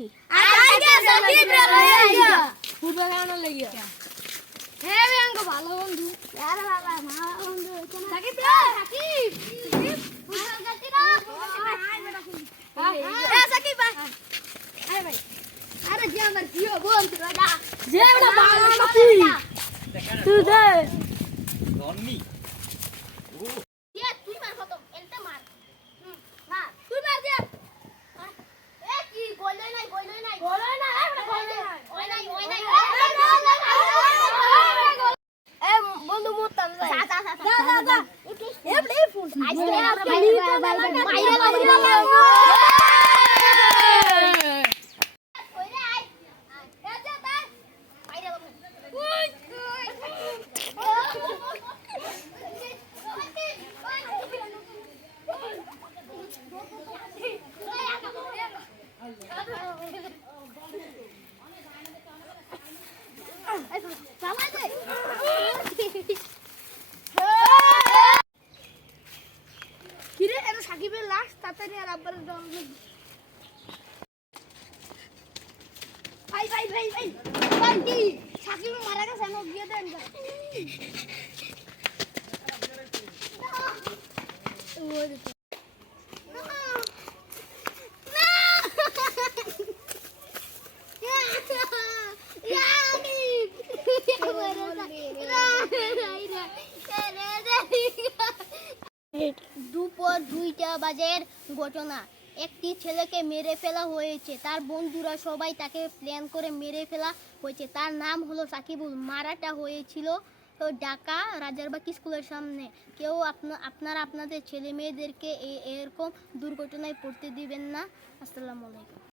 আসছি। আজকে সাকিব রে লইয়া আইয়া ফুটবল খেলানো লাগিয়া হ্যাঁ রে আঙ্গ ভালো বন্ধু আরে বাবা ভালো বন্ধু সাকিব রে সাকিব ফুটবল খেলতি না এ সাকিব ভাই আরে ভাই আরে যে আমার প্রিয় বন্ধু রাজা যে ওটা ভালো নাকি তুই দে রনি যে তুই মার কত এনতে মার মার তুই মার দে এ কি বলই নাই বলই নাই এটা বলই নাই ওই নাই এ বন্ধু মুতাম যাই যা এমনি ফুল আজকে আমরা বাইরে কইরে আই এ যা তাই বাইরে কিরে এটা সাকিবের লাশ তাড়াতাড়ি আর আব্বার দল ভাই কি সাকিব মারা গেছে না গিয়ে দেন দুপুর 2টা বাজের ঘটনা একটি ছেলেকে মেরে ফেলা হয়েছে তার বন্ধুরা সবাই তাকে প্ল্যান করে মেরে ফেলা হয়েছে তার নাম হলো সাকিবুল মারাটা হয়েছিল তো ঢাকা রাজারবাগ স্কুলের সামনে কেউ আপনারা আপনাদের ছেলে মেয়েদেরকে এরকম দুর্ঘটনায় পড়তে দিবেন না আসসালামু আলাইকুম।